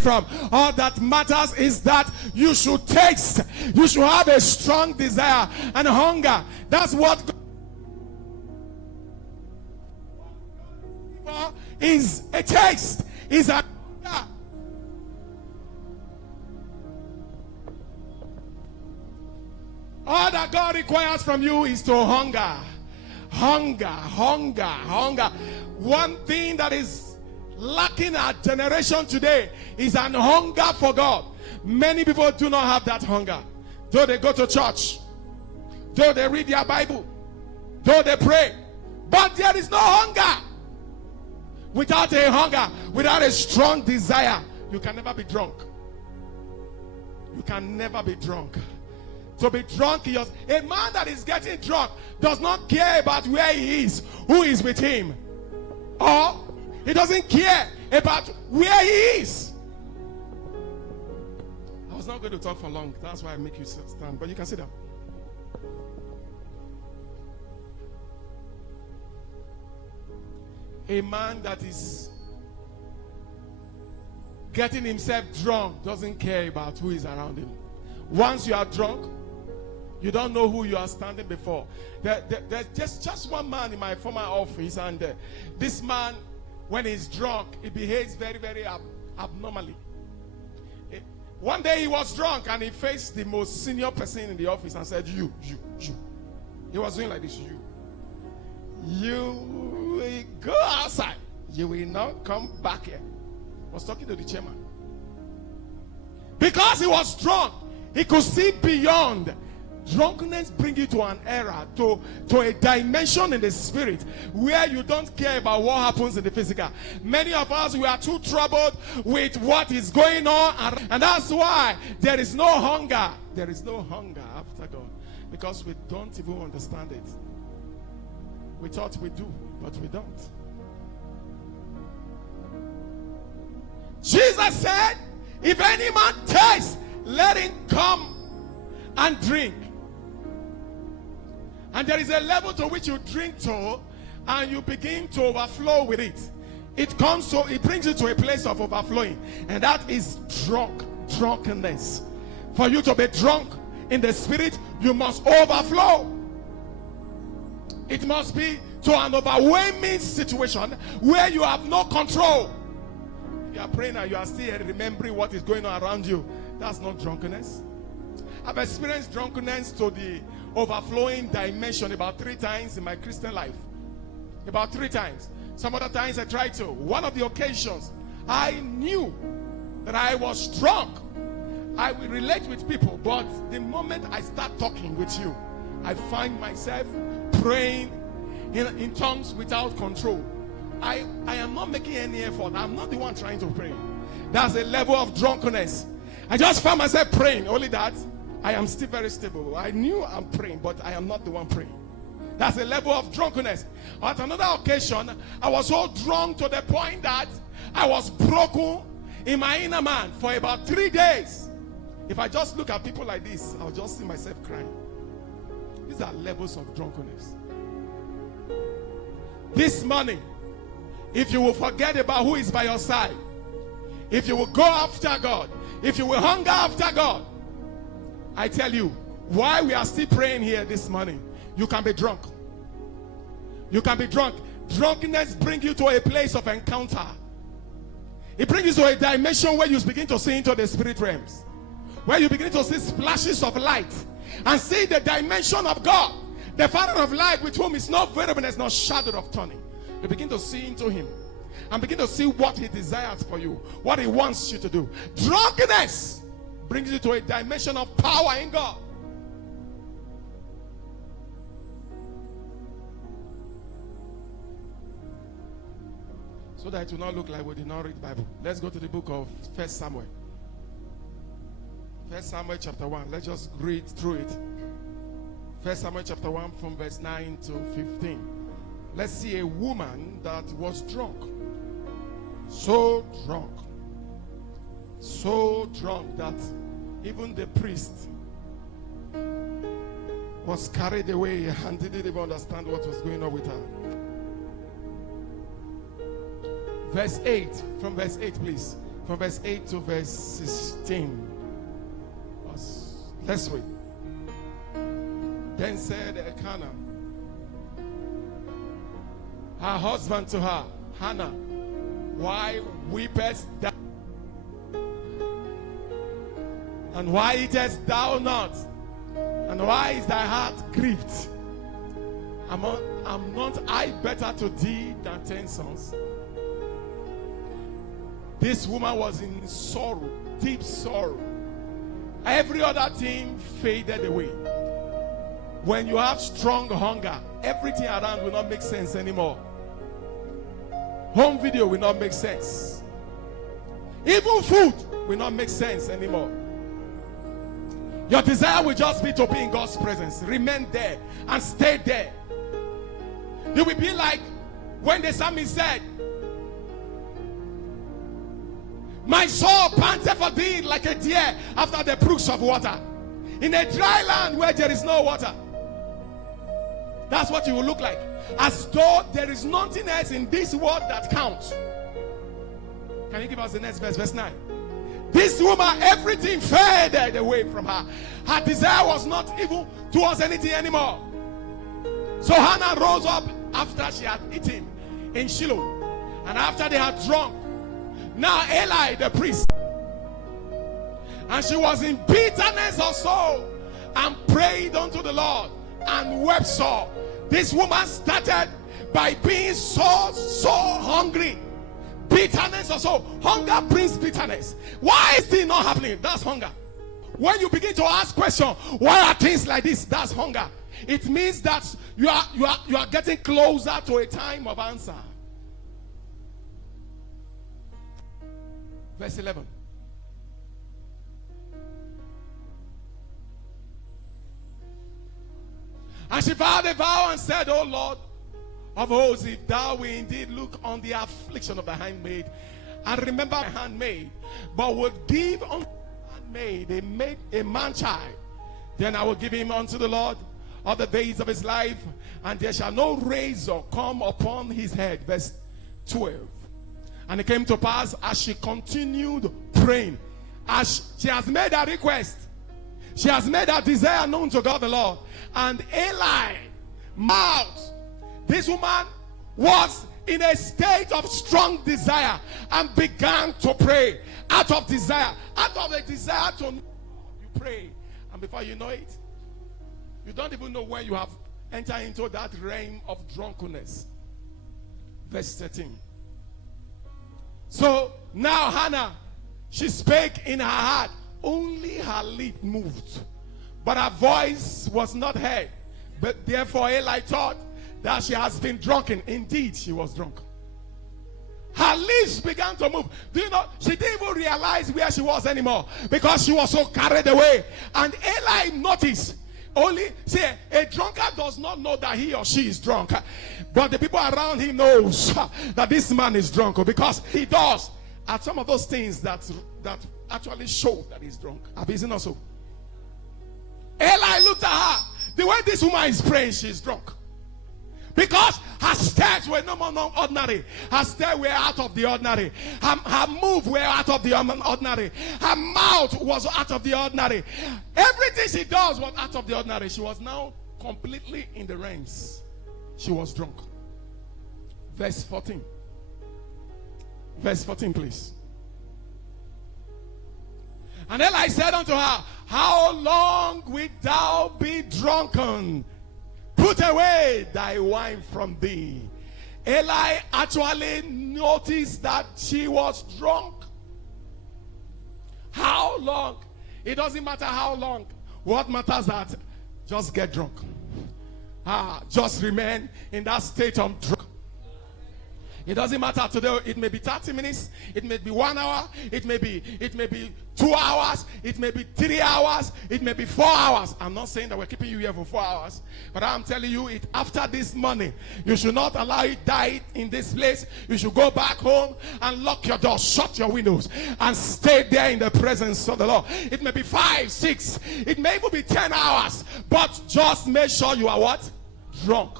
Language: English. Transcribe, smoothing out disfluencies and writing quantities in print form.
from. All that matters is that you should taste. You should have a strong desire and hunger. That's what God is a taste. Is a hunger. All that God requires from you is to hunger. Hunger, hunger, hunger. One thing that is lacking our generation today is an hunger for God. Many people do not have that hunger. Though they go to church, though they read their Bible, though they pray, but there is no hunger. Without a hunger, without a strong desire, you can never be drunk. You can never be drunk. To be drunk, a man that is getting drunk does not care about where he is, who is with him, or he doesn't care about where he is. I was not going to talk for long. That's why I make you stand, but you can sit down. A man that is getting himself drunk doesn't care about who is around him. Once you are drunk, you don't know who you are standing before. There's just one man in my former office, and this man, when he's drunk, he behaves very, very abnormally. One day he was drunk and he faced the most senior person in the office and said, you. He was doing like this, you will go outside. You will not come back here. I was talking to the chairman. Because he was drunk, he could see beyond. Drunkenness brings you to an era, to a dimension in the spirit where you don't care about what happens in the physical. Many of us, we are too troubled with what is going on, and that's why there is no hunger. There is no hunger after God, because we don't even understand it. We thought we do, but we don't. Jesus said, if any man tastes, let him come and drink. And there is a level to which you drink to, and you begin to overflow with it. It brings you to a place of overflowing, and that is drunkenness. For you to be drunk in the spirit, you must overflow. It must be to an overwhelming situation where you have no control. You are praying and you are still remembering what is going on around you. That's not drunkenness. I've experienced drunkenness to the overflowing dimension about 3 times in my Christian life. About 3 times. Some other times I tried to. One of the occasions, I knew that I was drunk. I will relate with people, but the moment I start talking with you, I find myself praying in tongues without control. I am not making any effort. I'm not the one trying to pray. That's a level of drunkenness. I just found myself praying. Only that I am still very stable. I knew I'm praying, but I am not the one praying. That's a level of drunkenness. At another occasion, I was so drunk to the point that I was broken in my inner man for about 3 days. If I just look at people like this, I'll just see myself crying. These are levels of drunkenness. This morning, if you will forget about who is by your side, if you will go after God, if you will hunger after God, I tell you, while we are still praying here this morning, you can be drunk. You can be drunk. Drunkenness brings you to a place of encounter. It brings you to a dimension where you begin to see into the spirit realms, where you begin to see splashes of light and see the dimension of God, the Father of light, with whom is no variable, there's no shadow of turning. You begin to see into him and begin to see what he desires for you, what he wants you to do. Drunkenness brings you to a dimension of power in God. So that it will not look like we did not read the Bible. Let's go to the book of 1 Samuel. 1 Samuel chapter 1. Let's just read through it. 1 Samuel chapter 1 from verse 9 to 15. Let's see a woman that was drunk. So drunk that even the priest was carried away and didn't even understand what was going on with her. Verse 8, from verse 8 please. from verse 8 to verse 16. Let's read. Then said Elkanah, her husband, to her, Hannah, why weepest thou? And why eatest thou not? And why is thy heart grieved? Am not I better to thee than 10 sons? This woman was in sorrow, deep sorrow. Every other thing faded away. When you have strong hunger, everything around will not make sense anymore. Home video will not make sense. Even food will not make sense anymore. Your desire will just be to be in God's presence. Remain there and stay there. You will be like when the psalmist said, my soul panted for thee like a deer after the brooks of water, in a dry land where there is no water. That's what you will look like, as though there is nothing else in this world that counts. Can you give us the next verse, verse 9? This woman, everything faded away from her. Her desire was not even towards anything anymore. So Hannah rose up after she had eaten in Shiloh, and after they had drunk. Now Eli the priest, and she was in bitterness of soul, and prayed unto the Lord, and wept sore. This woman started by being so hungry. Bitterness of soul. Hunger brings bitterness. Why is this not happening? That's hunger. When you begin to ask questions, why are things like this? That's hunger. It means that you are getting closer to a time of answer. Verse 11. And she vowed a vow and said, O Lord of hosts, if thou will indeed look on the affliction of the handmaid, and remember my handmaid, but would give unto the handmaid a man child, then I will give him unto the Lord all the days of his life, and there shall no razor come upon his head. Verse 12. And it came to pass, as she continued praying, as she has made a request, she has made her desire known to God the Lord, and Eli mouth. This woman was in a state of strong desire and began to pray out of desire, out of a desire to know. You pray, and before you know it, you don't even know when you have entered into that realm of drunkenness. Verse 13. So now Hannah, she spake in her heart, only her lip moved, but her voice was not heard. But therefore Eli thought that she has been drunken. Indeed, she was drunk. Her lips began to move. Do you know, she didn't even realize where she was anymore, because she was so carried away. And Eli noticed. Only, see, a drunkard does not know that he or she is drunk, but the people around him knows that this man is drunk, because he does at some of those things that actually show that he's drunk. Is it not so? Eli looked at her. The way this woman is praying, she's drunk. Because her steps were no more ordinary. Her steps were out of the ordinary. Her move were out of the ordinary. Her mouth was out of the ordinary. Everything she does was out of the ordinary. She was now completely in the realms. She was drunk. Verse 14. Verse 14, please. And Eli said unto her, how long wilt thou be drunken? Put away thy wine from thee. Eli actually noticed that she was drunk. How long? It doesn't matter how long. What matters that just get drunk. Just remain in that state of drunk. It doesn't matter today. It may be 30 minutes. It may be 1 hour. It may be 2 hours. It may be 3 hours. It may be 4 hours. I'm not saying that we're keeping you here for 4 hours, but I'm telling you, it after this morning, you should not allow it die in this place. You should go back home and lock your doors, shut your windows, and stay there in the presence of the Lord. It may be 5, 6. It may even be 10 hours, but just make sure you are what? Drunk.